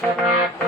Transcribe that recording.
Thank